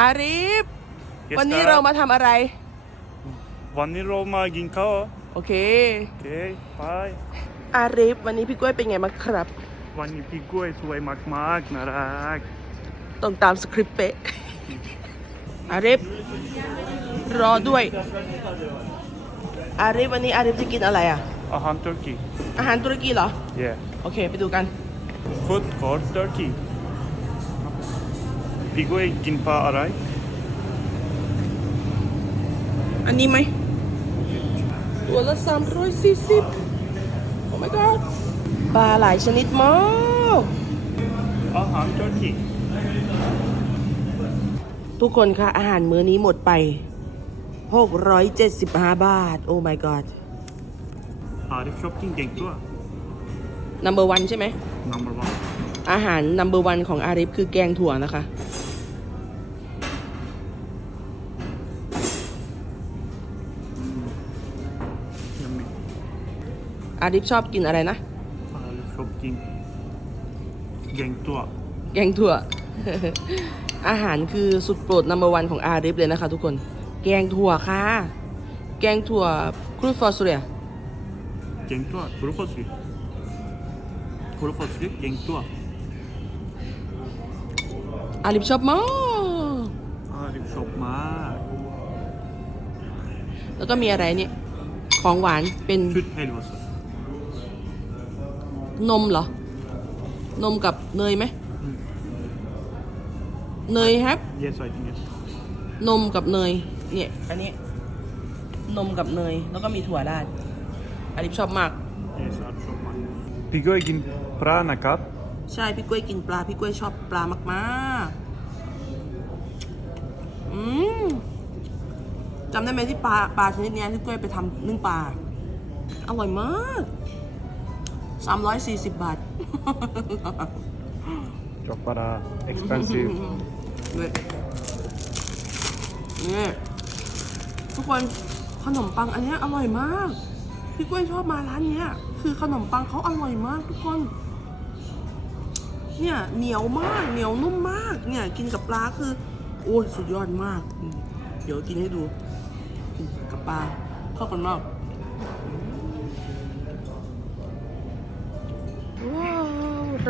อาริฟ Yes, วันนี้ sir. เรามาทำอะไร วันนี้เรามากินข้าวโอเค โอเคไปอาริฟ วันนี้พี่กล้วยเป็นไงบ้างครับ วันนี้พี่กล้วยสวยมากๆน่ารักต้องตามสคริปต์เป๊ะ อาริฟ รอด้วย อาริฟ วันนี้อาริฟจะกินอะไรอะ อาหารตุรกี อาหารตุรกีเหรอ yeah โอเค ไปดูกัน food court Turkey พี่กล้วยกินปลาอะไร อันนี้ไหมตัวละสามร้อยสี่สิบ โอ้ my god ปลาหลายชนิดมากอาหารตุรกีทุกคนคะอาหารมื้อนี้หมดไป 675 บาท โอ้ my god อาริฟชอบกินเก่งตัว number one ใช่ไหม number one อาหาร number one ของอาริฟคือแกงถั่วนะคะ อาริฟชอบกินอะไรนะอาริฟชอบกินเก่งตัวแกงถั่ว อาหารคือสุดโปรด number one ของอาริฟเลยนะคะ ทุกคน แกงถั่วค่ะ แกงถั่วครูฟอร์ซูเรียเก่งตัวครูฟอสซี่ครูฟอสซี่เก่งตัวอาริฟชอบมากอาริฟชอบมากแล้วก็มีอะไรเนี่ย ของหวานเป็นชุดเฮลวส นมเหรอ นมกับเนยไหม เนยครับ yes I think yes นมกับเนย เนี่ย อันนี้ นมกับเนย แล้วก็มีถั่วราดอาริฟชอบมาก yes อาริฟชอบมากพี่กล้วยกินปลานะครับใช่พี่กล้วยกินปลา พี่กล้วยชอบปลามากๆ อืมจำได้ไหมที่ปลาปลาชนิดเนี้ยที่กล้วยไปทำนึ่งปลา อร่อยมาก สามร้อยสี่สิบบาทจบปลา expensive เนี่ยเนี่ยทุกคนขนมปังอันเนี้ยอร่อยมาก พี่กล้วยชอบมาร้านเนี้ย คือขนมปังเขาอร่อยมากทุกคน เนี่ยเหนียวมากเหนียวนุ่มมาก เนี่ย กินกับปลาคือ โอ้ยสุดยอดมากอืมเดี๋ยวกินให้ดูกินกับปลาเข้ากันมาก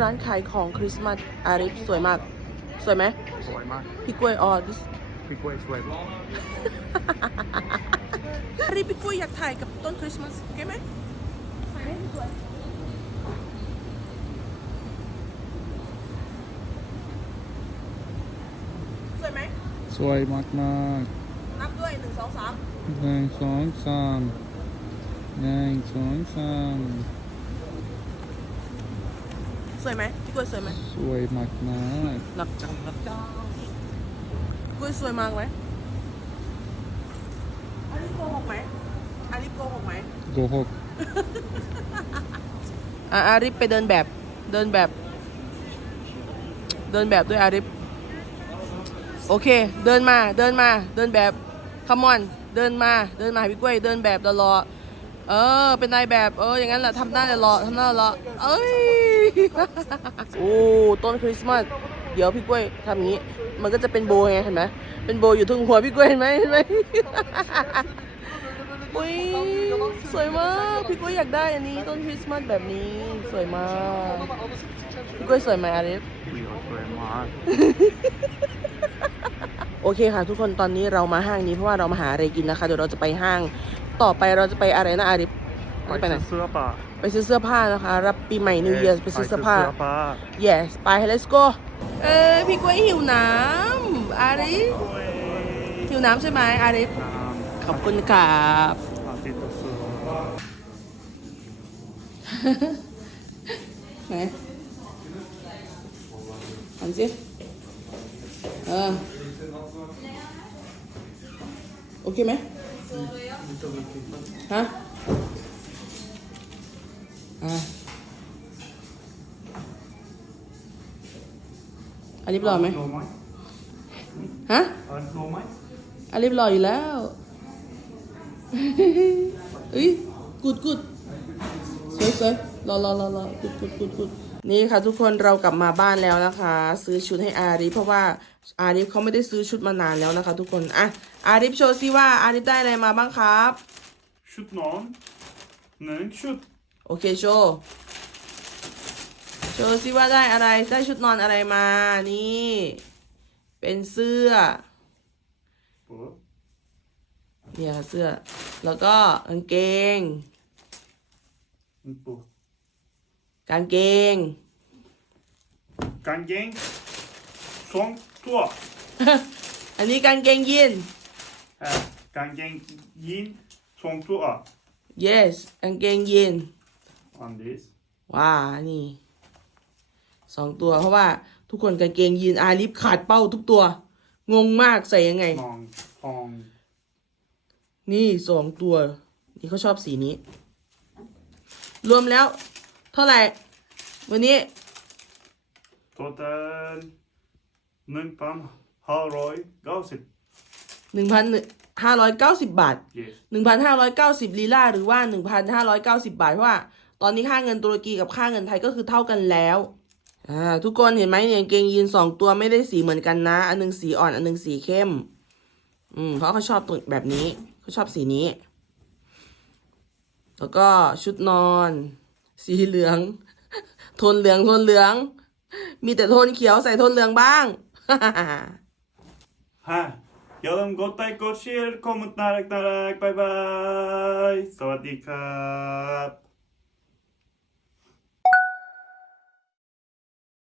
ร้านขายของคริสต์มาสอาริฟสวยมาก สวยไหมสวยมากพี่กล้วยออดิสพี่กล้วยสวยอาริฟพี่กล้วยอยากถ่ายกับต้นคริสต์มาสโอเคไหมถ่ายให้สวยสวยไหมสวยมากมากนับด้วยหนึ่งสองสามๆหนึ่งสองสามหนึ่งสองสามส วยไหมพี่กล้วยสวยไหมสวยมากมากนับจังนับจังกล้วยสวยมากไหมอาริฟโกหกไหมอาริฟโกหกไหมโกหกอะอาริฟไปเดินแบบเดินแบบ เดินแบบด้วยอาริฟโอเค เดินมาเดินมาเดินแบบคัมอนเดินมาเดินมาหาพี่กล้วยเดินแบบรอๆเออ เป็นนายแบบ เออ อย่างนั้นแหละทำหน้ารอทำหน้ารอเอ้ย โอ้ต้นคริสต์มาสเดี๋ยวพี่กล้วยทำางนี้ มันก็จะเป็นโบไงเห็นไหมเป็นโบอยู่ทึงหัวพี่กล้วยเห็นไหมเห็นไหมอุ้ยสวยมากพี่กล้วยอยากได้อันนี้ต้นคริสต์มาสแบบนี้สวยมากพี่กล้วยสวยไหมอาริฟสวยมากโอเคค่ะ ทุกคนตอนนี้เรามาห้างนี้เพราะว่าเรามาหาอะไรกินนะคะเดี๋ยวเราจะไปห้าง ต่อไปเราจะไปอะไรนะอาริฟ ไปไปไหนซื้อเสื้อผ้าไปซื้อเสื้อผ้านะคะ รับปีใหม่ New Year ไปซื้อเสื้อผ้าไปซื้อเสื้อผ้า yes ไป let's go เอ้ยพี่กล้วยหิวน้ำอาริฟหิวน้ำใช่ไหมอาริฟน้ขอบคุณครับำอาทิตย์ละเสื้อไหนหันสิเออโอเคไหมฮะ อาลิฟรอไหมไหมฮะลงไหมอาลิฟรออยู่แล้วเอ้ยกุดกุดสวยสวยรอรอรอรอกุดกุดกุดกุดนี่ค่ะทุกคนเรากลับมาบ้านแล้วนะคะ ซื้อชุดให้อาริเพราะว่าอาริเขาไม่ได้ซื้อชุดมานานแล้วนะคะ ทุกคนอะอาริโชว์ซิว่าอาริได้อะไรมาบ้างครับ ชุดนอนหนึ่งชุด โอเคโชว์โชว์ซิว่าได้อะไร ได้ชุดนอนอะไรมา นี่ เป็นเสื้อเนี่ยเสื้อ แล้วก็กางเกง กางเกง กางเกงสองตัว อันนี้กางเกงยีนกางเกงยีนสองตัว yes กางเกงยีน ว้า นี่สองตัว เพราะว่าทุกคนกางเกงยีนอาลิฟขาดเป้าทุกตัว งงมากใส่ยังไง มองมองนี่สองตัว นี่เขาชอบสีนี้ รวมแล้ว เท่าไหร่ วันนี้ total หนึ่งพันห้าร้อยเก้าสิบหนึ่งพันห้าร้อยเก้าสิบบาทหนึ่งพันห้าร้อยเก้าสิบลีลาหรือว่าหนึ่งพันห้าร้อยเก้าสิบบาทเพราะว่า ตอนนี้ค่าเงินตุรกีกับค่าเงินไทยก็คือเท่ากันแล้วทุกคนเห็นไหมเนี่ยเกงยีนสองตัวไม่ได้สีเหมือนกันนะ อันนึงสีอ่อน อันนึงสีเข้ม อืมเพราะเขาชอบตัวแบบนี้เขาชอบสีนี้ แล้วก็ชุดนอน สีเหลือง โทนเหลืองโทนเหลือง มีแต่โทนเขียวใส่โทนเหลืองบ้าง ฮ่าฮ่าอย่าลืมกดไลค์กดแชร์คอมเมนต์น่ารักน่ารักบายบายสวัสดีครับ